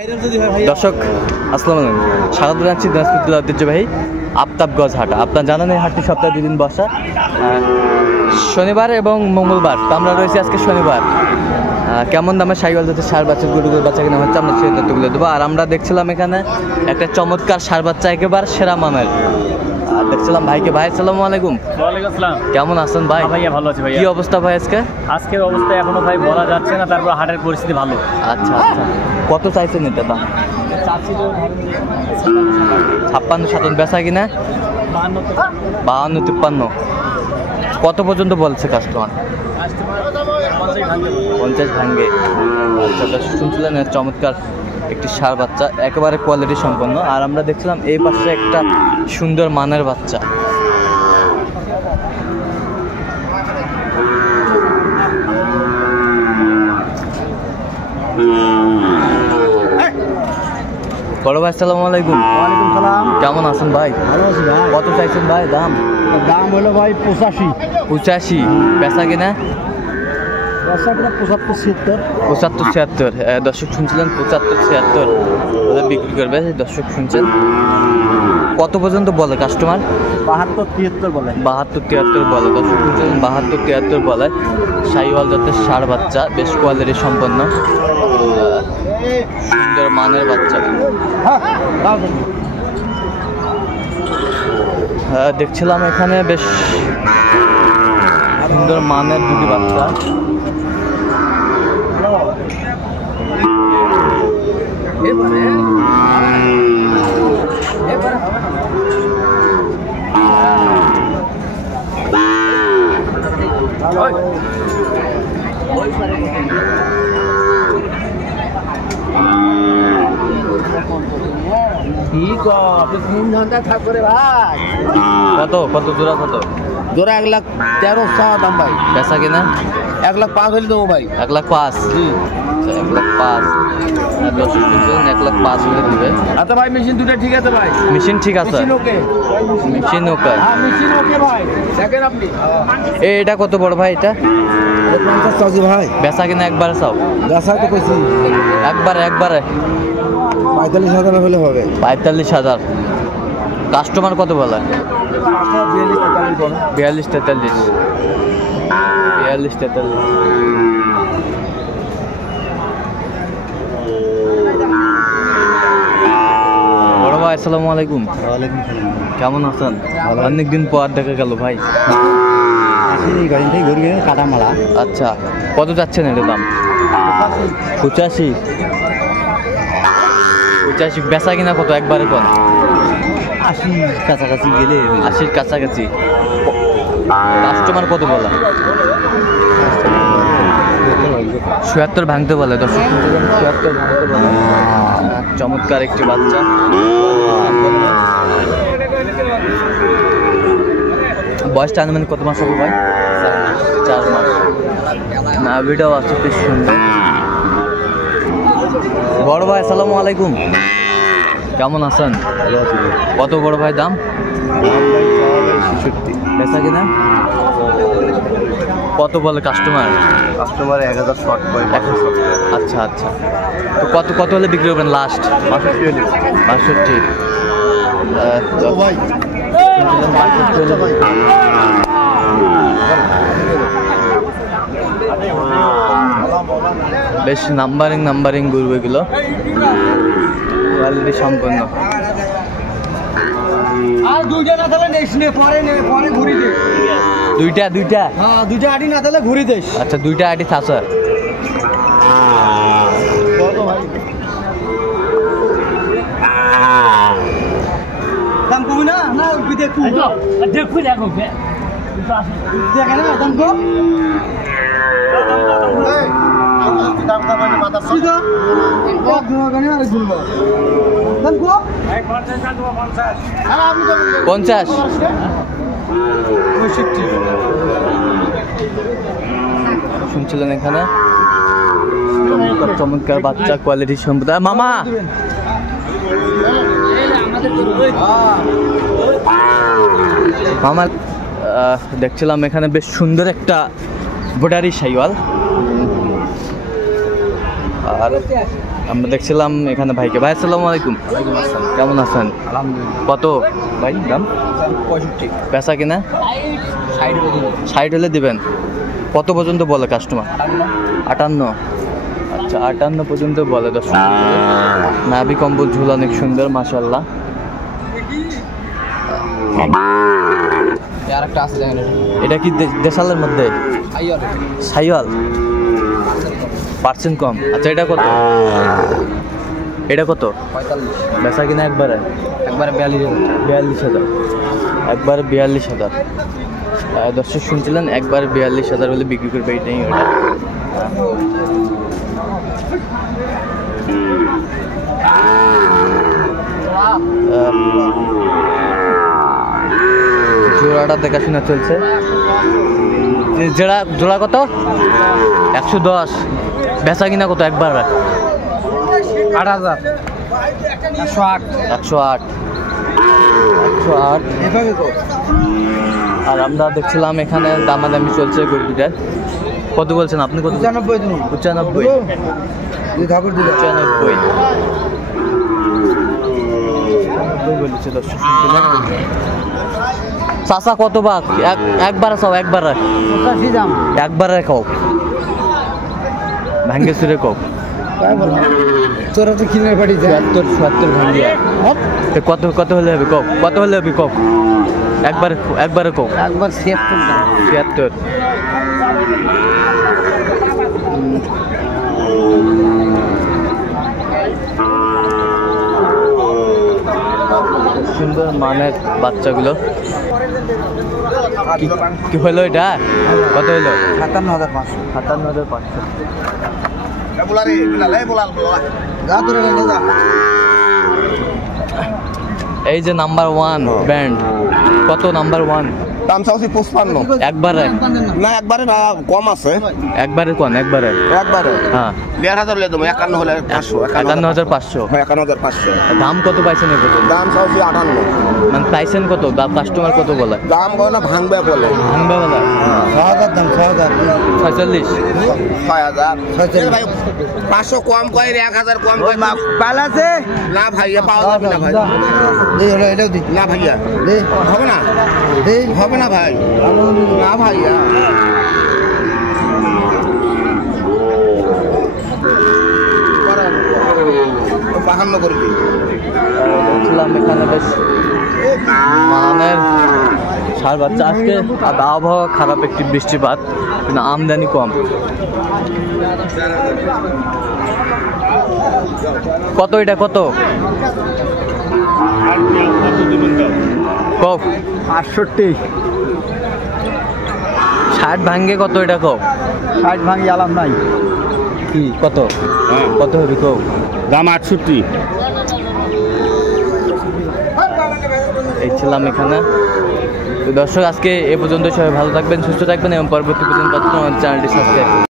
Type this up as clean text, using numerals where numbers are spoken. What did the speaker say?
দর্শক আসসালামু আলাইকুম, স্বাগত জানাচ্ছি দিনাজপুর জেলার ঐতিহ্যবাহী আফতাবগঞ্জ হাট। আপনারা জানেন এই হাটটি সপ্তাহে 2 দিন বসা, শনিবার এবং মঙ্গলবার। তো আমরা রয়েছি আজকে শনিবার। কেমন দামে সাইকেল যাচ্ছে সার বাচ্চা গরুগুলোর বাচ্চা কিনা হচ্ছে আমরা সেই তথ্যগুলো দেবো। আর আমরা দেখছিলাম এখানে একটা চমৎকার সার বাচ্চা, একেবারে সেরা মানের। দেখছিলাম ভাইকে। ভাই আসসালামু আলাইকুম। ওয়ালাইকুম আসসালাম। কেমন আছেন ভাই? ভাইয়া ভালো আছে ভাই। কি অবস্থা ভাই আজকে? আজকের অবস্থা এখনো ভাই বলা যাচ্ছে না, তারপর হাটের পরিস্থিতি ভালো। আচ্ছা আচ্ছা, কত চাইছেন এটা দাম? 56-57 বেচা কিনা 52-53। কত পর্যন্ত বলছে কাস্টমার? 50 ভাঙ্গে। শুনছিলেন চমৎকার একটি ষাঁড় বাচ্চা, একেবারে কোয়ালিটি সম্পন্ন। আর আমরা দেখছিলাম এই পাশে একটা সুন্দর মানের বাচ্চা। বড় ভাই আসসালামু আলাইকুম। ওয়ালাইকুম সালাম। কেমন আছেন ভাই? ভালো আছি ভাই। কত চাইছেন ভাই দাম? দাম হলো ভাই 85। 85 বেচা কিনা? 75-76। দর্শক শুনছিলেন 75-76 বিক্রি করবে। দর্শক শুনছেন কত পর্যন্ত বলে কাস্টমার? 72-73 বলে। 72-73 বলে। দর্শক শুনছেন 72-73 বলে। শাহিওয়াল জাতের ষাঁড় বাচ্চা, বেশ কোয়ালিটি সম্পন্ন, সুন্দর মানের বাচ্চা। দেখছিলাম এখানে বেশ সুন্দর মানের দুটি বাচ্চা। কত কত জোড়া? কত জোড়া? 1,13,000 দাম ভাই। বেচা কিনা? 1,05,000 হলে দেবো ভাই। 1,05,000। 1,05,000। 1,05,000 হলে দিবে। আচ্ছা ভাই, মেশিন দুটো ঠিক আছে ভাই? মেশিন ঠিক আছে। মেশিন ওকে। মেশিন ওকে। হ্যাঁ মেশিন ওকে ভাই। দেখেন আপনি। এটা কত বড় ভাই? এটা 50 চাচ্ছি ভাই। বেচা কিনা একবারে চাও? বেচা তো কইছি একবারে 45,000 হলে হবে। 45,000। কাস্টমার কত বলে? 42-43। বড় ভাই আসসালামু আলাইকুম। ওয়ালাইকুম সালাম। কেমন আছেন? অনেকদিন পর দেখা গেল ভাই। গাড়ি থেকে ঘুরে গিয়ে কাটা মালা। আচ্ছা, কত যাচ্ছেন এটার দাম? 85। বেচা কিনা কত একবারে কোন? 80 কাছাকাছি গেলে। 80-র কাছাকাছি। কাস্টমার কত বলে? 76 ভাঙতে বলে। দর্শক 76 ভাঙতে বলে। চমৎকার একটি বাচ্চা। বয়সটা আনুমানিক কত মাস হবে ভাই? 4 মাস। নাভিটাও আছে বেশ সুন্দর। বড় ভাই আসসালামু আলাইকুম। কেমন আছেন? ভালো আছি। কত বড় ভাই দাম? 66। বেচা কিনা? কত বলে কাস্টমার? 1000 শর্ট করে। আচ্ছা আচ্ছা, তো কত হলে বিক্রি করবেন লাস্ট? 62। ভাই বেশ নাম্বারিং গরু এগুলো, কোয়ালিটি সম্পন্ন। আর দুইটা না তাহলে নেক্সট নে পরে ঘুরি দে। দুইটা? হ্যাঁ দুইটা আটি না তাহলে ঘুরি দেশ। আচ্ছা, দুইটা আটি থাকছে। কত ভাই? দাম কম না? না দেখো না দাম কম। দাম কম মানে মাথা সিধা। এক দুগানে আর ঘুরবো। দাম কম? 50। আর আপনি 50। 65। শুনছিলেন এখানে চমৎকার বাচ্চা, কোয়ালিটি সম্পদ। মামা মামা দেখছিলাম এখানে বেশ সুন্দর একটা বর্ডারি শাইওয়াল। আর আমরা দেখছিলাম এখানে ভাইকে। ভাই আসসালামু আলাইকুম। কেমন আছেন? আলহামদুলিল্লাহ। কত ভাই দাম? 65। পেশা কিনা 60 হলে দিবেন। কত পর্যন্ত বলে কাস্টমার? 58। আচ্ছা 58 পর্যন্ত বলে। দর্শক নাভি কম্বল ঝুল অনেক সুন্দর মাশাআল্লাহ। আর একটা আছে দেখেন, এটা কি দেশালের মধ্যে? সাইওয়াল পার্সেন্ট কম। আচ্ছা এটা কত? এটা কত? 45। বেচা কিনা একবারে 42,000। একবারে 42,000। দর্শক শুনছিলেন একবারে 42,000 হলে বিক্রি করবে। এটাই ওটা। জোড়াটা দেখাশোনা চলছে। জোড়া কত? 110। বেচা কিনা কত একবার? 8000। 108। 108। আর আমরা দেখছিলাম এখানে দামাদামি চলছে গরু দুটার। কত বলছেন আপনি? কত? 95। 95 বলেছে। দর্শক শুনছিলেন। চাচা কত বাক? একবার চাও একবারে খাও ভাঙ্গে সুরে কও। তোরা তো কিনে বাড়ি 77 ভাঙ্গে। কত হলে হবে কও? কত হলে হবে কও? একবারে কও। একবার 76। সুন্দর মানের বাচ্চাগুলো। কি হলো এটা? কত হলো? 57,500। 57,500। এই যে নাম্বার 1 ব্যান্ড। কত নাম্বার 1? দাম চাচ্ছি 55। একবারে না একবারে না, কম আছে। একবারে কোন? একবারে হ্যাঁ 1,500 হলে দেবো। 51 হলে 500। 51,500। 51,500। দাম কত পাইছেন এ পর্যন্ত? দাম চাচ্ছি 58। মানে পাইছেন কত? কাস্টমার কত বলে? দাম কয় না ভাঙবে বলে। ভাঙবে বলে 6,000 দাম। 6,000 46। 6,000 ভাই 500 কম কয়, 1,000 কম কয়। পালাছে না ভাইয়া পাওয়া যাবে না ভাই। এটাও দি না ভাইয়া হবে না, হবে না ভাই। না ভাইয়া বাহান্ন করবি। দেখছিলাম এখানে বেশ মানের সার বাচ্চা। আজকে আবহাওয়া খারাপ, একটি বৃষ্টিপাত, কিন্তু আমদানি কম। কত এটা? কত কপ? 68। 60 ভাঙ্গে কত এটা কপ? 60 ভাঙি আলাম নাই। কি কত? কত হবে কপ? দাম 68। এই ছিলাম এখানে। তো দর্শক আজকে এ পর্যন্ত। সবাই ভালো থাকবেন, সুস্থ থাকবেন এবং পরবর্তী পর্যন্ত চ্যানেলটি সাবস্ক্রাইব